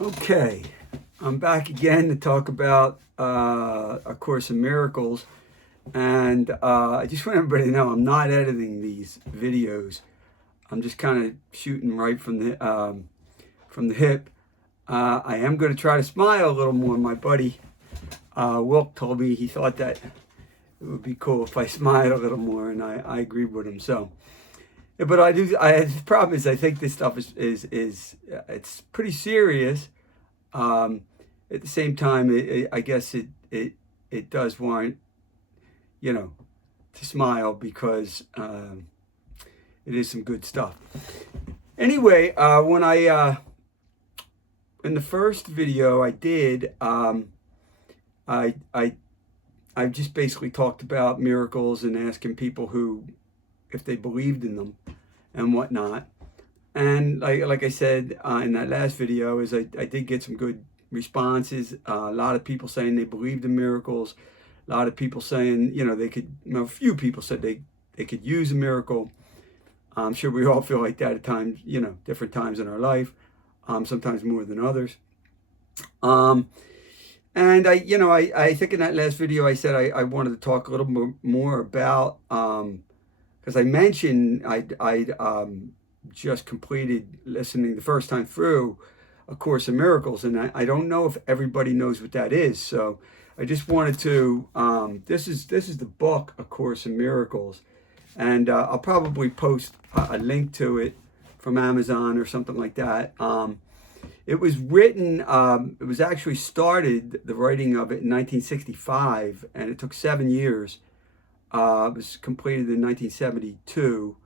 Okay, I'm back again to talk about A Course in Miracles, and I just want everybody to know I'm not editing these videos. I'm just kind of shooting right from the hip. I am going to try to smile a little more. My buddy Wilk told me he thought that it would be cool if I smiled a little more, and I agreed with him. So, yeah, but I do. The problem is I think this stuff is it's pretty serious. Um, at the same time, I guess it does warrant, to smile because it is some good stuff. Anyway, when I in the first video I did, I just basically talked about miracles and asking people who, if they believed in them and whatnot. And like I said in that last video, is I did get some good responses. A lot of people saying they believed in miracles. A lot of people saying, they could, a few people said they could use a miracle. I'm sure we all feel like that at times, different times in our life, sometimes more than others. And I think in that last video I said I wanted to talk a little more about, because I mentioned I just completed listening the first time through A Course in Miracles, and I don't know if everybody knows what that is. So I just wanted to, this is the book, A Course in Miracles, and I'll probably post a link to it from Amazon or something like that. It was written, it was actually started, the writing of it, in 1965, and it took 7 years. It was completed in 1972.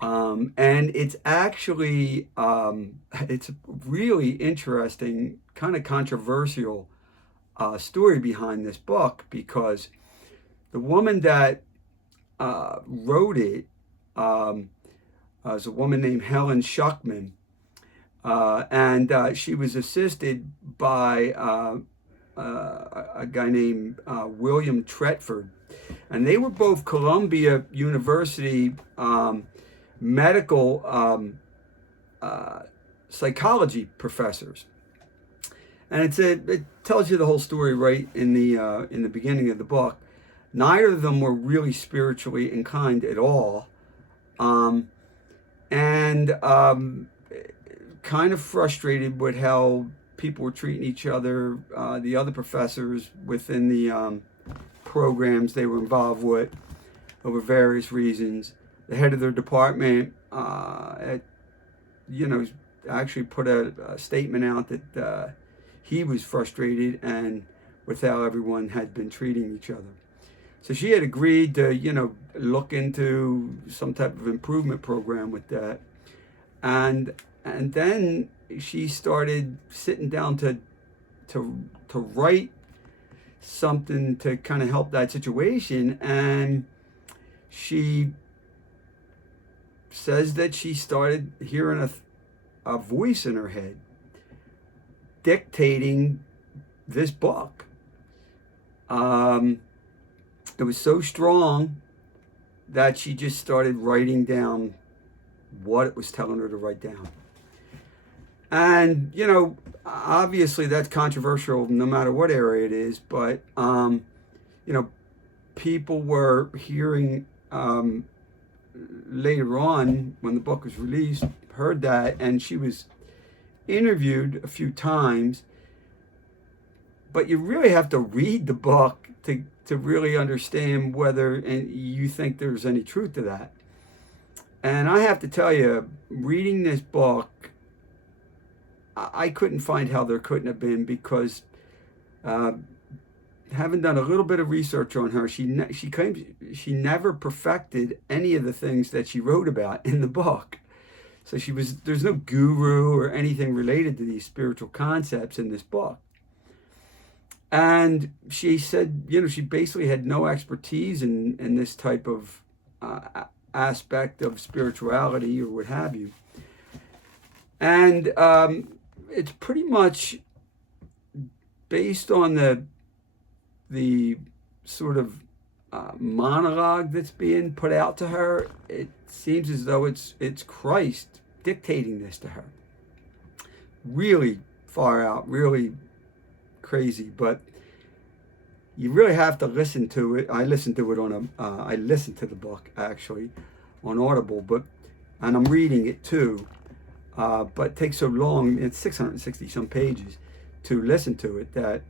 And it's actually, it's a really interesting, kind of controversial story behind this book, because the woman that wrote it was a woman named Helen Schuckman. And she was assisted by a guy named William Tretford. And they were both Columbia University medical psychology professors. And it tells you the whole story right in the beginning of the book. Neither of them were really spiritually inclined at all. Kind of frustrated with how people were treating each other, the other professors within the programs they were involved with, over various reasons. The head of their department, actually put a statement out that he was frustrated and with how everyone had been treating each other. So she had agreed to, look into some type of improvement program with that. And then she started sitting down to write something to kind of help that situation. And she says that she started hearing a voice in her head dictating this book. It was so strong that she just started writing down what it was telling her to write down. And, obviously that's controversial no matter what area it is, but, people were hearing later on when the book was released, heard that, and she was interviewed a few times. But you really have to read the book to really understand whether you think there's any truth to that. And I have to tell you, reading this book, I couldn't find how there couldn't have been, because having done a little bit of research on her, she claims she never perfected any of the things that she wrote about in the book. So there's no guru or anything related to these spiritual concepts in this book. And she said, she basically had no expertise in this type of aspect of spirituality or what have you. And it's pretty much based on the sort of monologue that's being put out to her. It seems as though it's Christ dictating this to her. Really far out, really crazy. But you really have to listen to it. I listened to it on I listened to the book actually on Audible, and I'm reading it too. But it takes so long. It's 660 some pages to listen to it that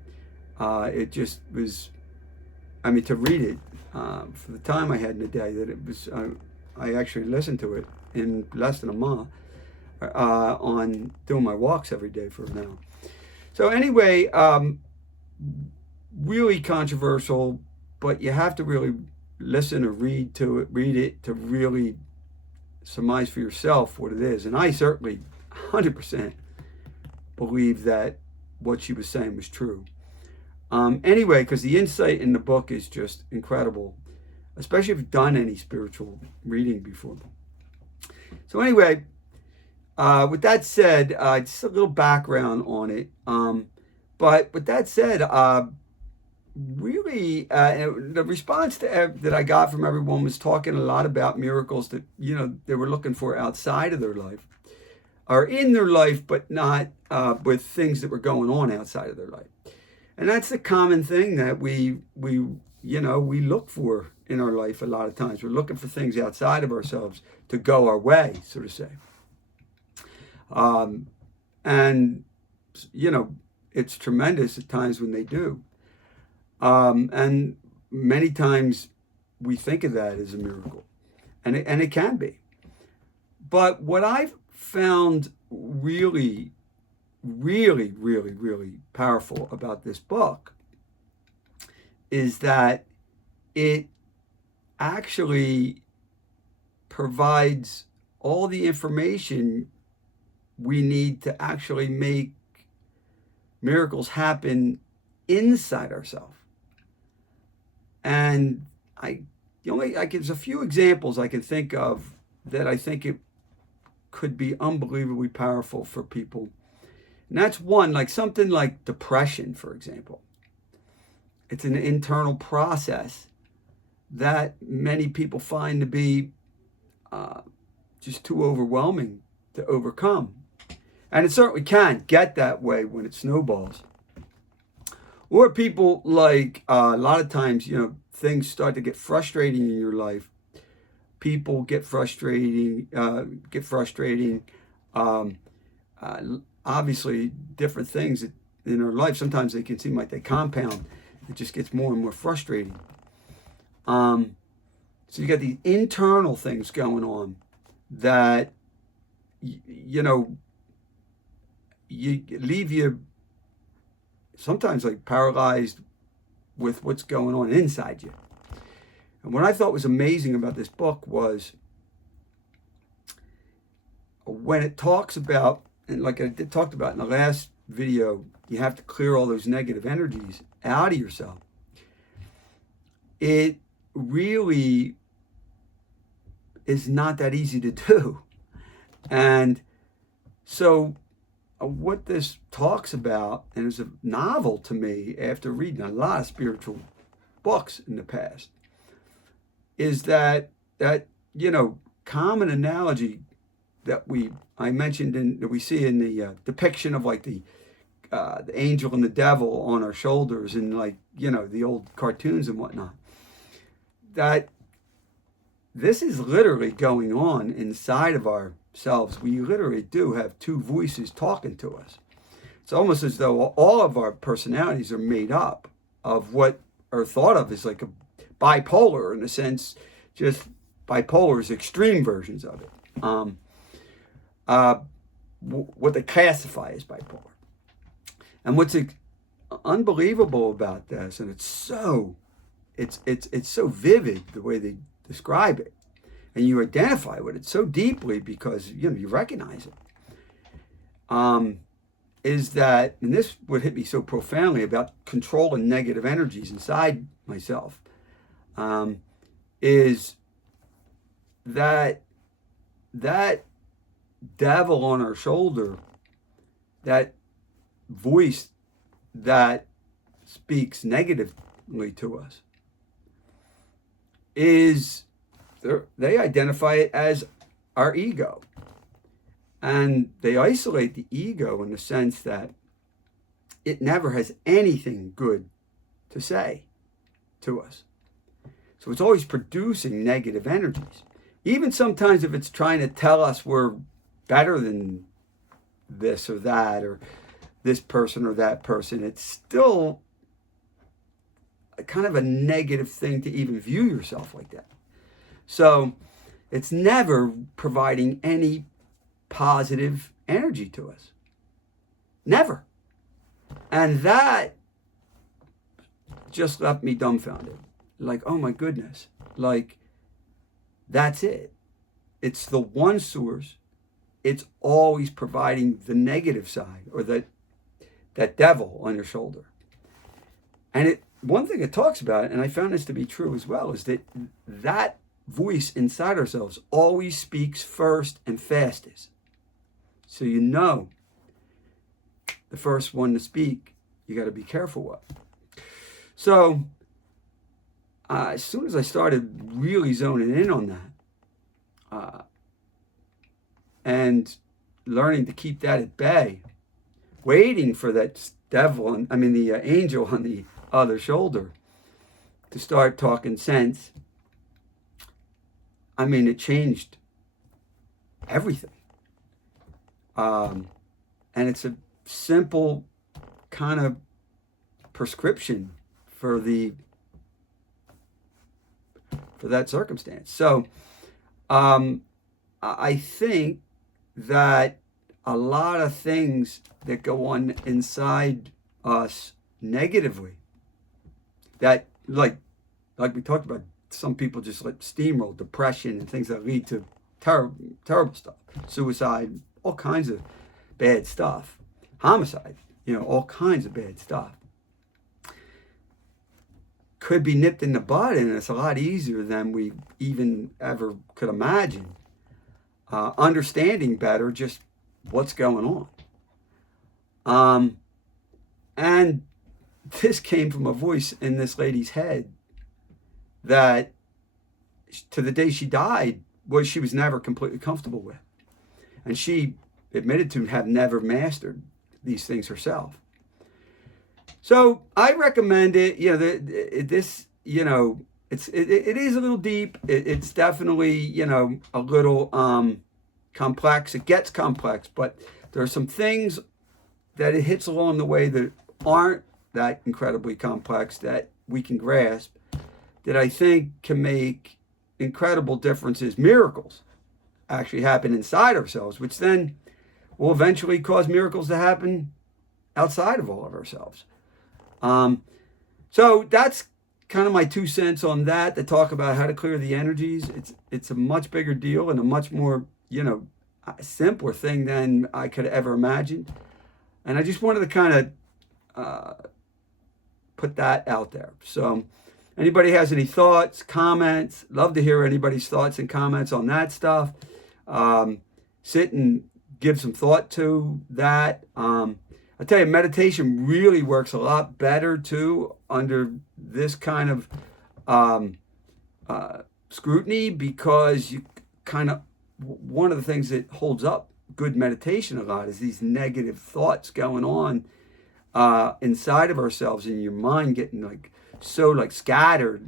it just was. I mean, to read it for the time I had in the day, that it was. I actually listened to it in less than a month on doing my walks every day for an hour. So anyway, really controversial, but you have to really listen or read it to really surmise for yourself what it is. And I certainly 100% believe that what she was saying was true. Anyway, because the insight in the book is just incredible, especially if you've done any spiritual reading before. So anyway, with that said, just a little background on it. But with that said, really, the response that I got from everyone was talking a lot about miracles that, they were looking for outside of their life, or in their life, but not with things that were going on outside of their life. And that's the common thing that we look for in our life a lot of times. We're looking for things outside of ourselves to go our way, so to say. And, it's tremendous at times when they do. And many times we think of that as a miracle, and it can be. But what I've found really, really, really, really powerful about this book is that it actually provides all the information we need to actually make miracles happen inside ourselves. And there's a few examples I can think of that I think it could be unbelievably powerful for people. And that's one, like something like depression, for example. It's an internal process that many people find to be just too overwhelming to overcome. And it certainly can get that way when it snowballs. Or people like, a lot of times, things start to get frustrating in your life. People get frustrating. Obviously, different things in our life. Sometimes they can seem like they compound. It just gets more and more frustrating. So you got these internal things going on that, you leave you sometimes like paralyzed with what's going on inside you. And what I thought was amazing about this book was when it talks about, and like I talked about in the last video, you have to clear all those negative energies out of yourself. It really is not that easy to do. And so what this talks about, and it's a novel to me after reading a lot of spiritual books in the past, is that common analogy that I mentioned that we see in the depiction of like the angel and the devil on our shoulders and like the old cartoons and whatnot, that this is literally going on inside of ourselves. We literally do have two voices talking to us. It's almost as though all of our personalities are made up of what are thought of as like a bipolar, in a sense, just bipolar is extreme versions of it. What they classify as bipolar. And what's unbelievable about this, and it's so vivid the way they describe it, and you identify with it so deeply because you recognize it, is that, and this would hit me so profoundly about controlling negative energies inside myself, is that devil on our shoulder, that voice that speaks negatively to us, they identify it as our ego. And they isolate the ego in the sense that it never has anything good to say to us. So it's always producing negative energies. Even sometimes if it's trying to tell us we're better than this or that, or this person or that person, it's still a kind of a negative thing to even view yourself like that. So it's never providing any positive energy to us. Never. And that just left me dumbfounded. Like, oh my goodness. Like, that's it. It's the one source. It's always providing the negative side, or that devil on your shoulder. And one thing it talks about, and I found this to be true as well, is that voice inside ourselves always speaks first and fastest. So you know the first one to speak, you got to be careful with. So as soon as I started really zoning in on that, and learning to keep that at bay, waiting for that devil, the angel on the other shoulder to start talking sense, it changed everything. And it's a simple kind of prescription for that circumstance. So I think that a lot of things that go on inside us negatively, that like we talked about, some people just let steamroll, depression and things that lead to terrible stuff, suicide, all kinds of bad stuff, homicide, all kinds of bad stuff, could be nipped in the bud, and it's a lot easier than we even ever could imagine. Understanding better just what's going on. And this came from a voice in this lady's head that, to the day she died, she was never completely comfortable with. And she admitted to have never mastered these things herself. So I recommend it. It is a little deep. It's definitely, a little complex. It gets complex, but there are some things that it hits along the way that aren't that incredibly complex that we can grasp, that I think can make incredible differences, miracles actually happen inside ourselves, which then will eventually cause miracles to happen outside of all of ourselves. So that's kind of my 2 cents on that, to talk about how to clear the energies. It's a much bigger deal and a much more, simpler thing than I could have ever imagined. And I just wanted to kind of put that out there. So anybody has any thoughts, comments, love to hear anybody's thoughts and comments on that stuff. Sit and give some thought to that. I tell you, meditation really works a lot better too under this kind of scrutiny, because you kind of, one of the things that holds up good meditation a lot is these negative thoughts going on inside of ourselves, and your mind getting so scattered.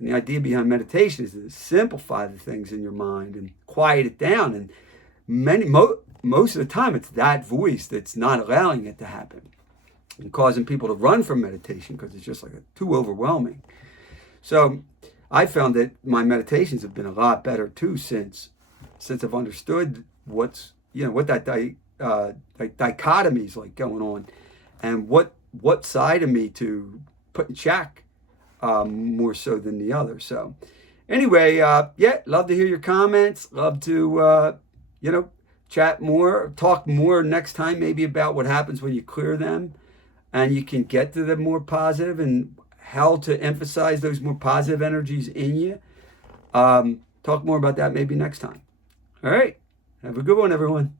And the idea behind meditation is to simplify the things in your mind and quiet it down. And most of the time, it's that voice that's not allowing it to happen and causing people to run from meditation because it's just too overwhelming. So I found that my meditations have been a lot better too since I've understood what that dichotomy is going on, and what side of me to put in check more so than the other. So anyway, love to hear your comments. Love to chat more, talk more next time, maybe about what happens when you clear them and you can get to the more positive, and how to emphasize those more positive energies in you. Talk more about that maybe next time. All right. Have a good one, everyone.